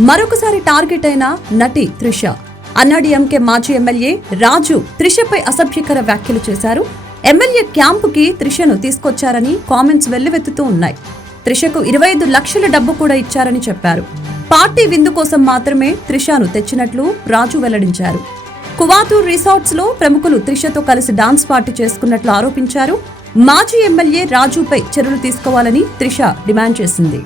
మరొకసారి టార్గెట్ అయిన నటి త్రిష. అన్నాడీఎంకే మాజీ ఎమ్మెల్యే రాజు త్రిషపై అసభ్యకర వ్యాఖ్యలు చేశారు. ఎమ్మెల్యే క్యాంపుకి త్రిషను తీసుకొచ్చారని కామెంట్స్ వెల్లువెత్తుతూ ఉన్నాయి. త్రిషకు 25 లక్షల డబ్బు కూడా ఇచ్చారని చెప్పారు. పార్టీ విందు కోసం మాత్రమే త్రిషను తెచ్చినట్లు రాజు వెల్లడించారు. కువాతూర్ రిసార్ట్స్ లో ప్రముఖులు త్రిషతో కలిసి డాన్స్ పార్టీ చేసుకున్నట్లు ఆరోపించారు. మాజీ ఎమ్మెల్యే రాజుపై చర్యలు తీసుకోవాలని త్రిష డిమాండ్ చేసింది.